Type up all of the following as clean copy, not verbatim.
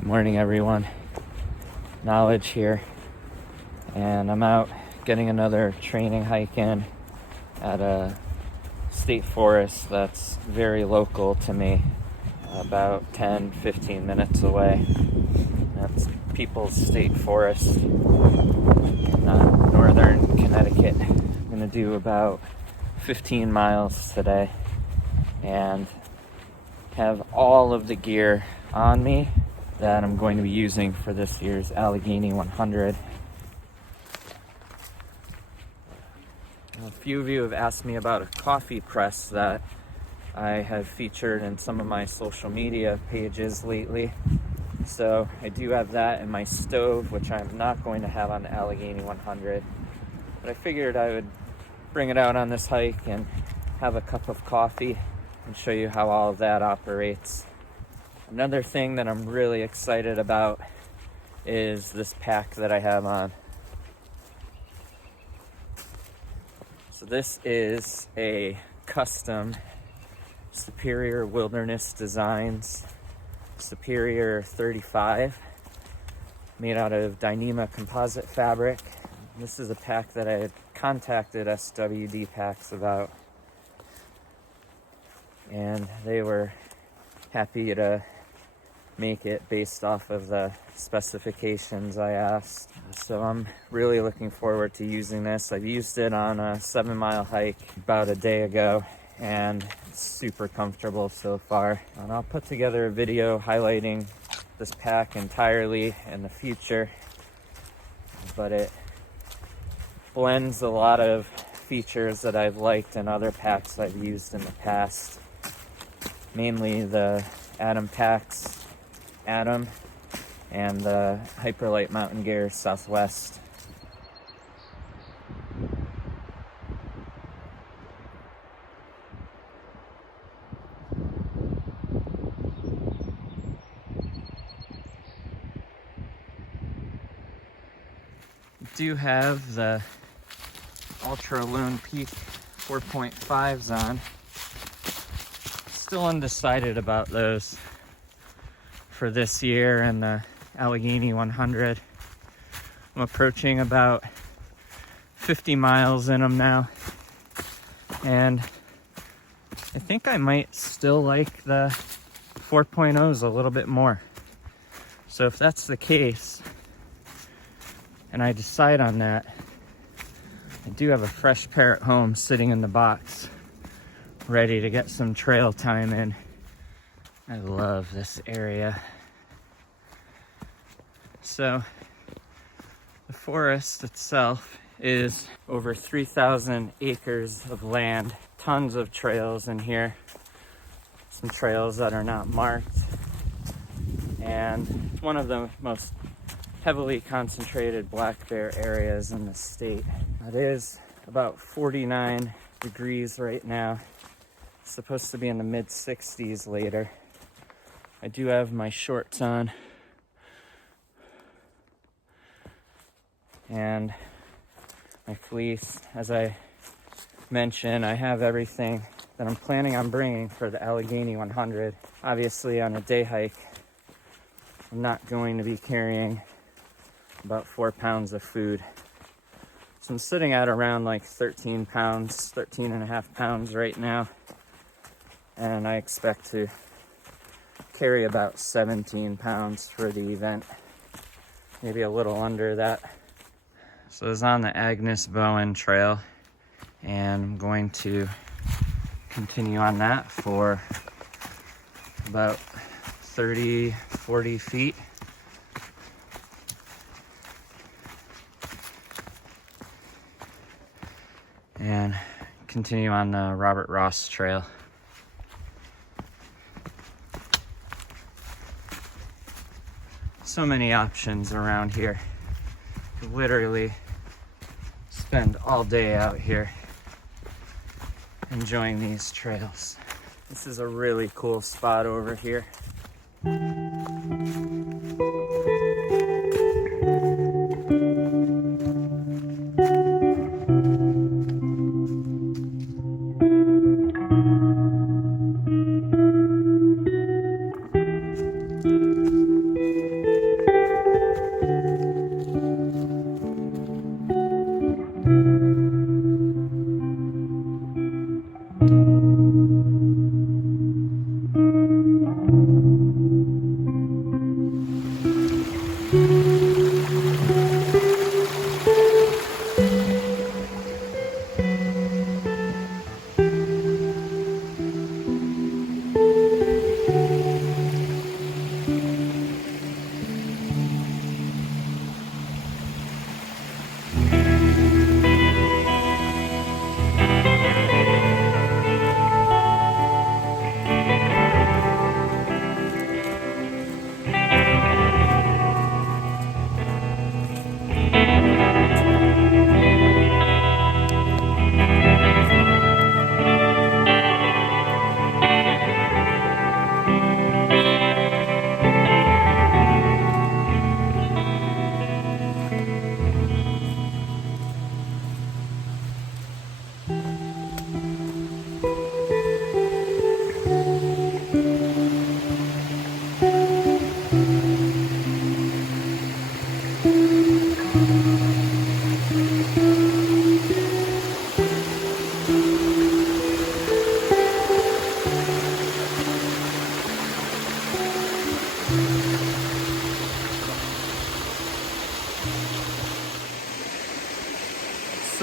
Good morning, everyone. Knowledge here, and I'm out getting another training hike in at a state forest that's very local to me, about 10-15 minutes away. That's People's State Forest in northern Connecticut. I'm going to do about 15 miles today and have all of the gear on me that I'm going to be using for this year's Allegheny 100. A few of you have asked me about a coffee press that I have featured in some of my social media pages lately. So I do have that in my stove, which I'm not going to have on the Allegheny 100. But I figured I would bring it out on this hike and have a cup of coffee and show you how all of that operates. Another thing that I'm really excited about is this pack that I have on. So this is a custom Superior Wilderness Designs Superior 35 made out of Dyneema composite fabric. This is a pack that I had contacted SWD Packs about, and they were happy to make it based off of the specifications I asked. So I'm really looking forward to using this. I've used it on a 7-mile hike about a day ago, and it's super comfortable so far. And I'll put together a video highlighting this pack entirely in the future, but it blends a lot of features that I've liked in other packs I've used in the past, mainly the Atom Packs Atom and the Hyperlight Mountain Gear Southwest. Do have the Ultra Lone Peak 4.5s on. Still undecided about those for this year and the Allegheny 100. I'm approaching about 50 miles in them now, and I think I might still like the 4.0s a little bit more. So if that's the case, and I decide on that, I do have a fresh pair at home sitting in the box, ready to get some trail time in. I love this area. So the forest itself is over 3,000 acres of land, tons of trails in here, some trails that are not marked, and it's one of the most heavily concentrated black bear areas in the state. It is about 49 degrees right now. It's supposed to be in the mid 60s later. I do have my shorts on and my fleece. As I mentioned, I have everything that I'm planning on bringing for the Allegheny 100. Obviously, on a day hike, I'm not going to be carrying about 4 pounds of food. So I'm sitting at around like 13 and a half pounds right now. And I expect to carry about 17 pounds for the event, maybe a little under that. So it's on the Agnes Bowen Trail, and I'm going to continue on that for about 30-40 feet. And continue on the Robert Ross Trail. So many options around here. You literally spend all day out here enjoying these trails. This is a really cool spot over here.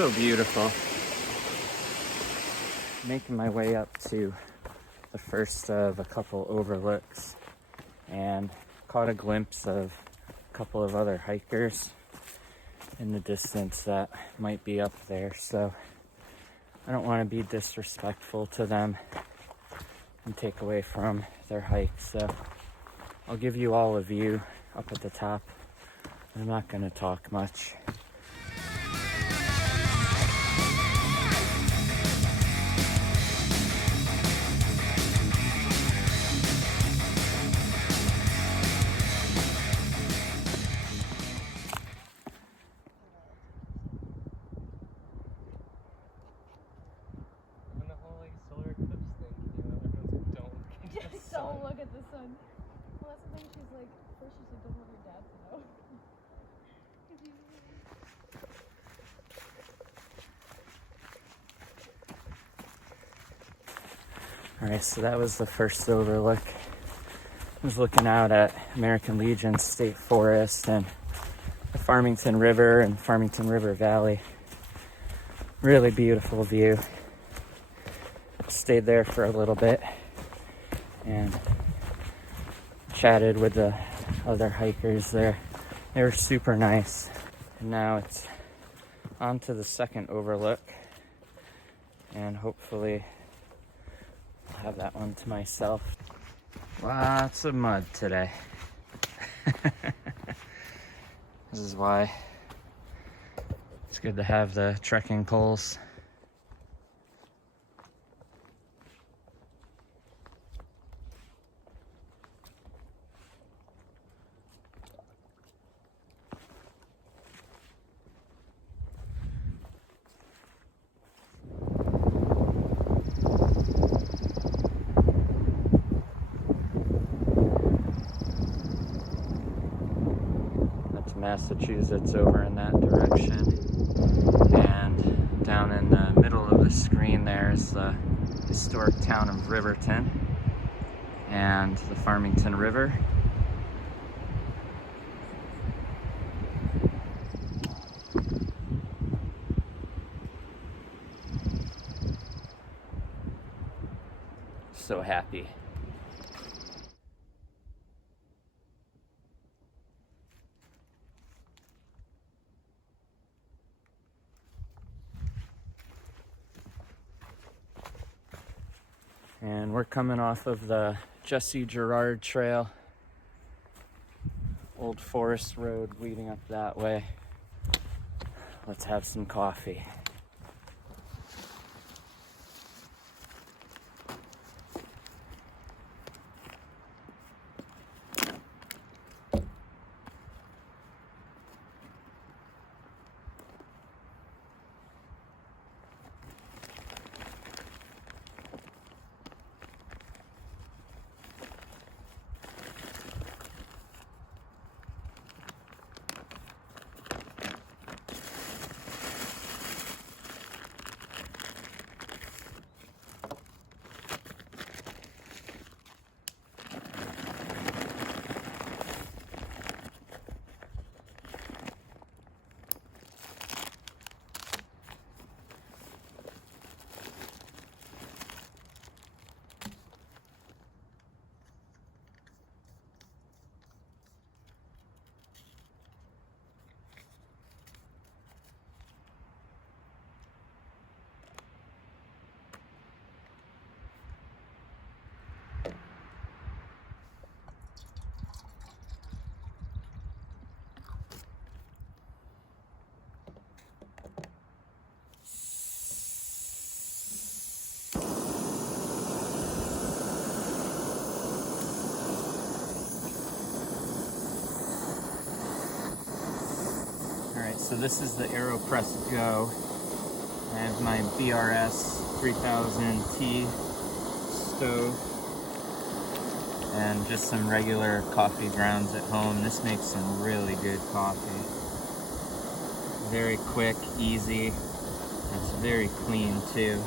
So beautiful. Making my way up to the first of a couple overlooks and caught a glimpse of a couple of other hikers in the distance that might be up there. So I don't want to be disrespectful to them and take away from their hike. So I'll give you all a view up at the top. I'm not going to talk much. When the whole solar eclipse thing, everyone's like, don't look at the sun. Don't look at the sun. Well, that's the thing. She's like, first she said, don't want your dad to know. Alright, so that was the first overlook. I was looking out at American Legion State Forest and the Farmington River and Farmington River Valley. Really beautiful view. Stayed there for a little bit and chatted with the other hikers there. They were super nice. And now it's on to the second overlook, and hopefully I'll have that one to myself. Lots of mud today. This is why it's good to have the trekking poles. Massachusetts over in that direction, and down in the middle of the screen there is the historic town of Riverton and the Farmington River. So happy. And we're coming off of the Jesse Gerard Trail, Old Forest Road leading up that way. Let's have some coffee. So this is the AeroPress Go. I have my BRS 3000T stove and just some regular coffee grounds at home. This makes some really good coffee. Very quick, easy. It's very clean too.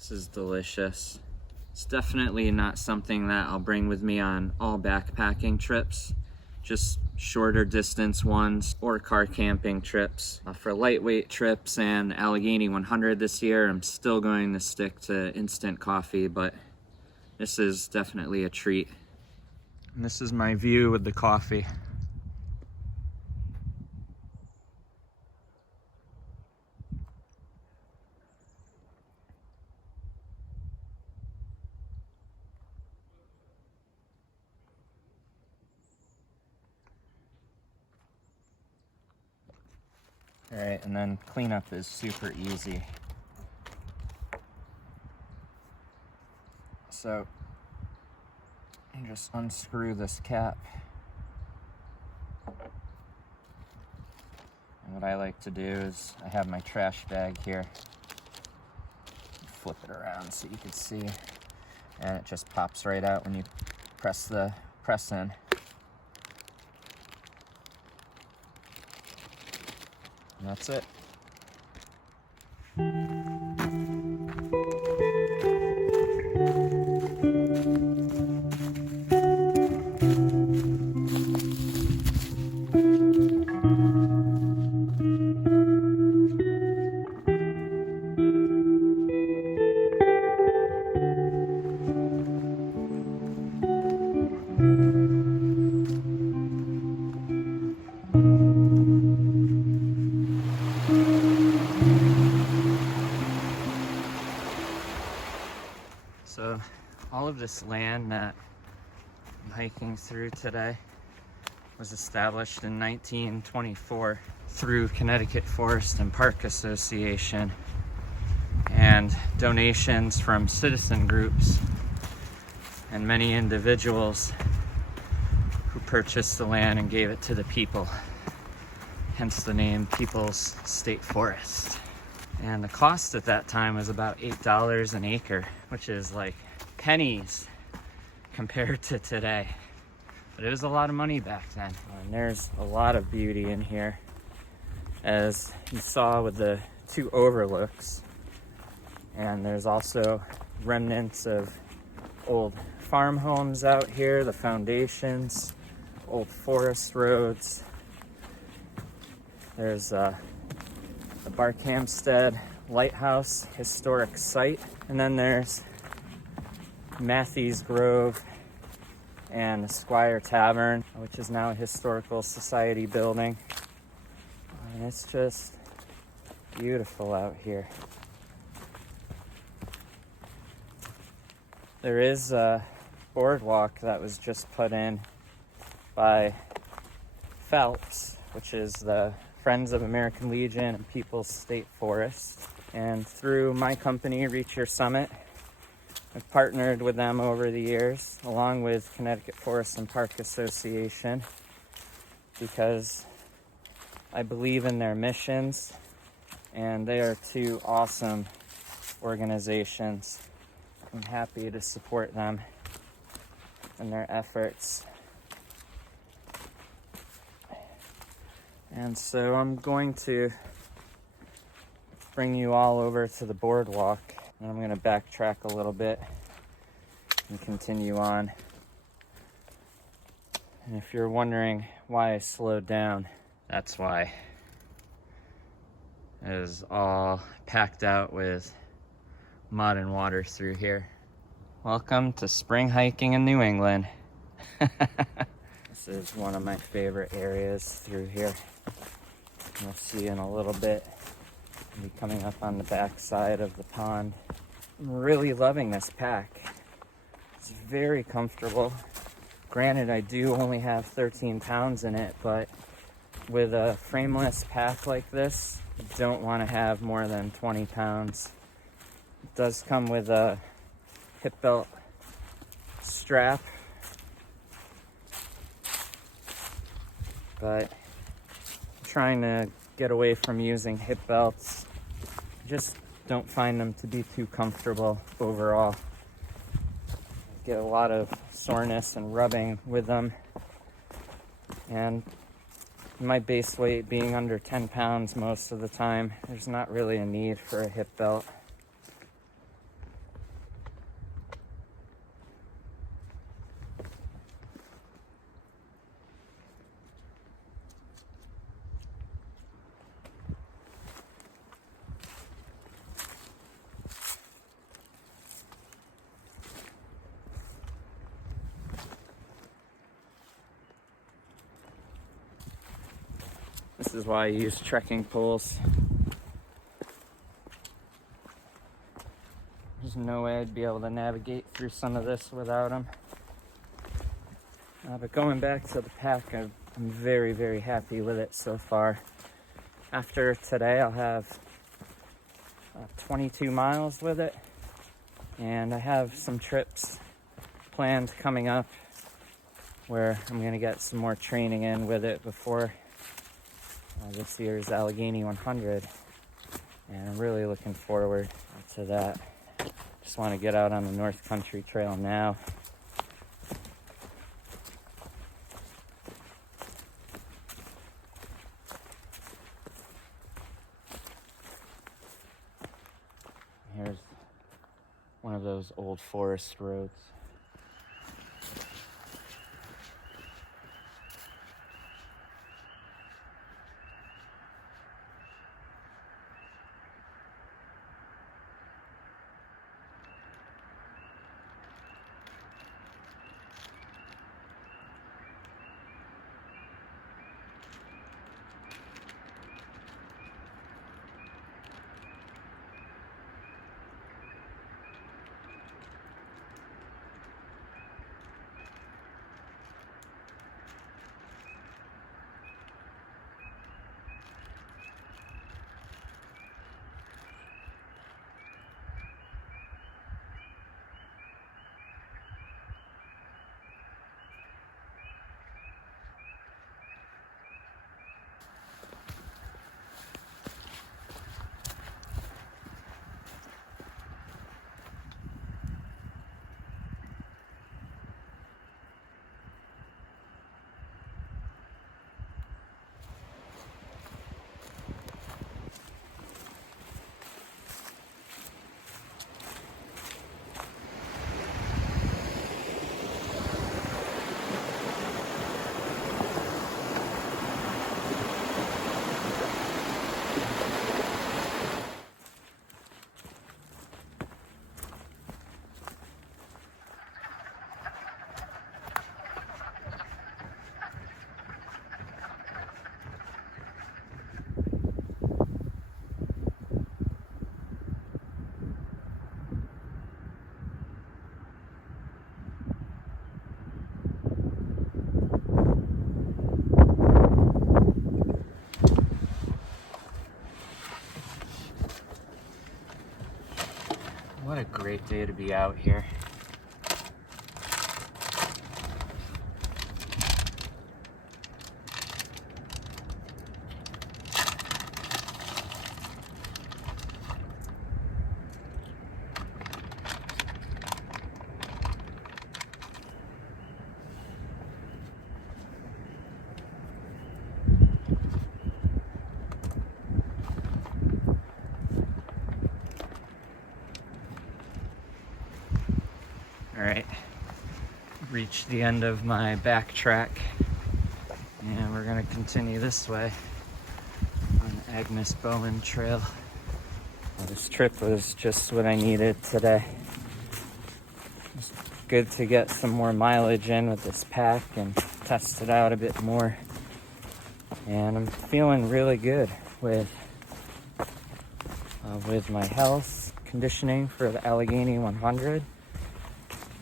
This is delicious. It's definitely not something that I'll bring with me on all backpacking trips, just shorter distance ones or car camping trips. For lightweight trips and Allegheny 100 this year, I'm still going to stick to instant coffee, but this is definitely a treat. And this is my view with the coffee. All right, and then cleanup is super easy. So you just unscrew this cap. And what I like to do is I have my trash bag here. Flip it around so you can see. And it just pops right out when you press the press in. And that's it. So all of this land that I'm hiking through today was established in 1924 through Connecticut Forest and Park Association and donations from citizen groups and many individuals who purchased the land and gave it to the people, hence the name People's State Forest. And the cost at that time was about $8 an acre, which is like pennies compared to today. But it was a lot of money back then. And there's a lot of beauty in here, as you saw with the two overlooks. And there's also remnants of old farm homes out here, the foundations, old forest roads. There's the Barkhamsted Lighthouse historic site, and then there's Matthews Grove and the Squire Tavern, which is now a historical society building. And it's just beautiful out here. There is a boardwalk that was just put in by Phelps, which is the Friends of American Legion and People's State Forest. And through my company, Reach Your Summit, I've partnered with them over the years, along with Connecticut Forest and Park Association, because I believe in their missions, and they are two awesome organizations. I'm happy to support them in their efforts. And so I'm going to bring you all over to the boardwalk, and I'm going to backtrack a little bit and continue on. And if you're wondering why I slowed down, that's why. It is all packed out with mud and water through here. Welcome to spring hiking in New England. This is one of my favorite areas through here. You'll see in a little bit. I'll be coming up on the back side of the pond. I'm really loving this pack. It's very comfortable. Granted, I do only have 13 pounds in it, but with a frameless pack like this, you don't want to have more than 20 pounds. It does come with a hip belt strap, but I'm trying to get away from using hip belts. Just don't find them to be too comfortable overall. Get a lot of soreness and rubbing with them, and my base weight being under 10 pounds most of the time, there's not really a need for a hip belt. This is why I use trekking poles. There's no way I'd be able to navigate through some of this without them. But going back to the pack, I'm very, very happy with it so far. After today, I'll have 22 miles with it, and I have some trips planned coming up where I'm going to get some more training in with it before this year's Allegheny 100, and I'm really looking forward to that. Just want to get out on the North Country Trail now. Here's one of those old forest roads. What a great day to be out here. All right, reached the end of my backtrack, and we're gonna continue this way on the Agnes Bowen Trail. Well, this trip was just what I needed today. It's good to get some more mileage in with this pack and test it out a bit more. And I'm feeling really good with my health conditioning for the Allegheny 100.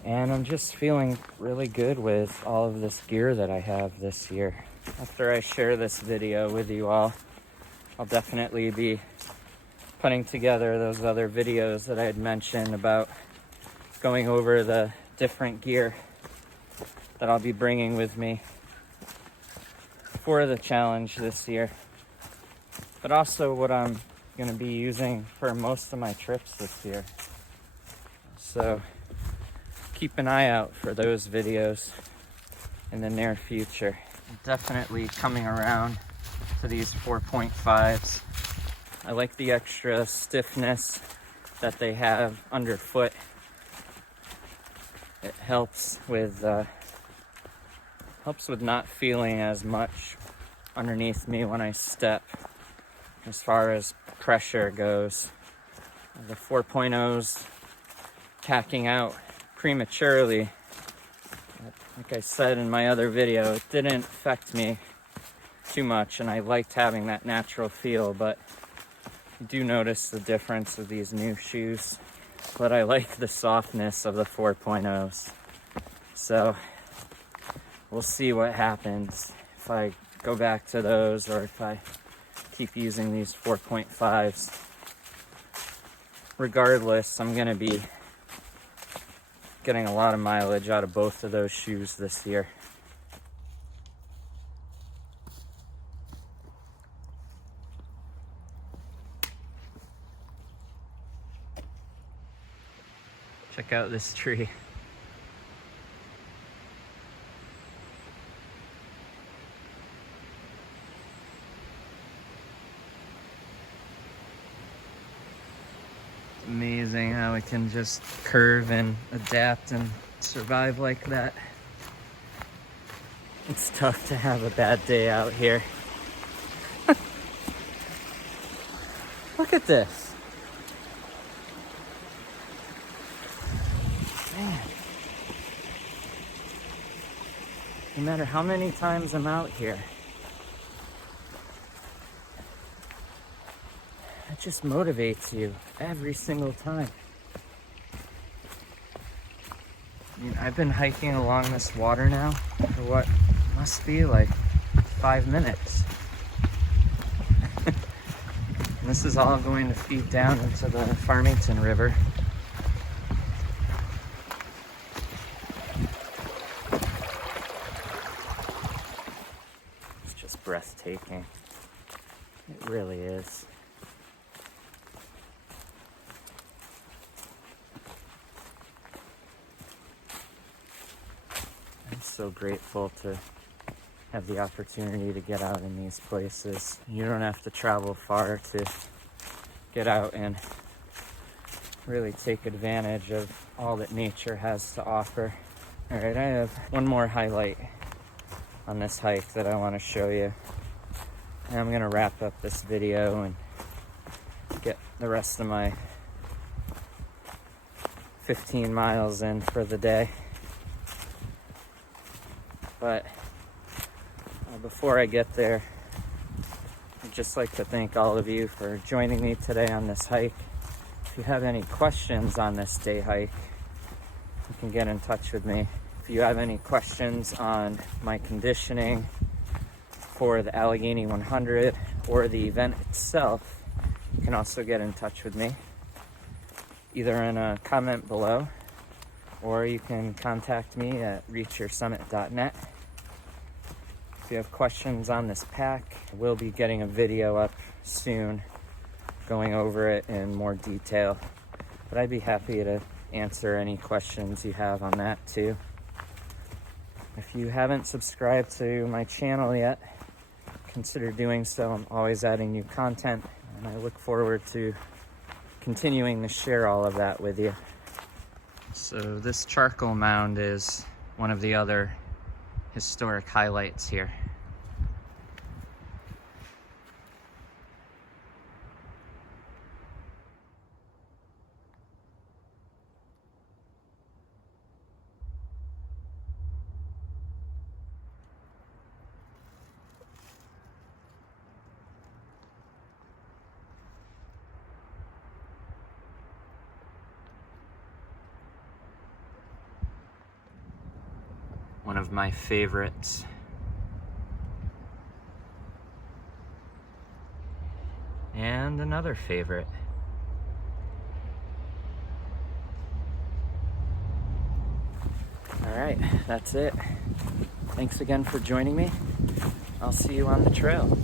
And I'm just feeling really good with all of this gear that I have this year. After I share this video with you all, I'll definitely be putting together those other videos that I had mentioned about going over the different gear that I'll be bringing with me for the challenge this year. But also what I'm going to be using for most of my trips this year. So keep an eye out for those videos in the near future. Definitely coming around to these 4.5s. I like the extra stiffness that they have underfoot. It helps with not feeling as much underneath me when I step as far as pressure goes. The 4.0s tacking out prematurely, like I said in my other video, it didn't affect me too much, and I liked having that natural feel, but you do notice the difference of these new shoes. But I like the softness of the 4.0s. So we'll see what happens if I go back to those or if I keep using these 4.5s. Regardless, I'm gonna be getting a lot of mileage out of both of those shoes this year. Check out this tree. Amazing how it can just curve and adapt and survive like that. It's tough to have a bad day out here. Look at this. Man. No matter how many times I'm out here, it just motivates you every single time. I mean, I've been hiking along this water now for what must be like 5 minutes. And this is all going to feed down into the Farmington River. It's just breathtaking. It really is. I'm so grateful to have the opportunity to get out in these places. You don't have to travel far to get out and really take advantage of all that nature has to offer. All right, I have one more highlight on this hike that I want to show you. And I'm gonna wrap up this video and get the rest of my 15 miles in for the day. But before I get there, I'd just like to thank all of you for joining me today on this hike. If you have any questions on this day hike, you can get in touch with me. If you have any questions on my conditioning for the Allegheny 100 or the event itself, you can also get in touch with me, either in a comment below, or you can contact me at reachyoursummit.net. If you have questions on this pack, we'll be getting a video up soon going over it in more detail. But I'd be happy to answer any questions you have on that too. If you haven't subscribed to my channel yet, consider doing so. I'm always adding new content, and I look forward to continuing to share all of that with you. So this charcoal mound is one of the other historic highlights here. One of my favorites. And another favorite. All right, that's it. Thanks again for joining me. I'll see you on the trail.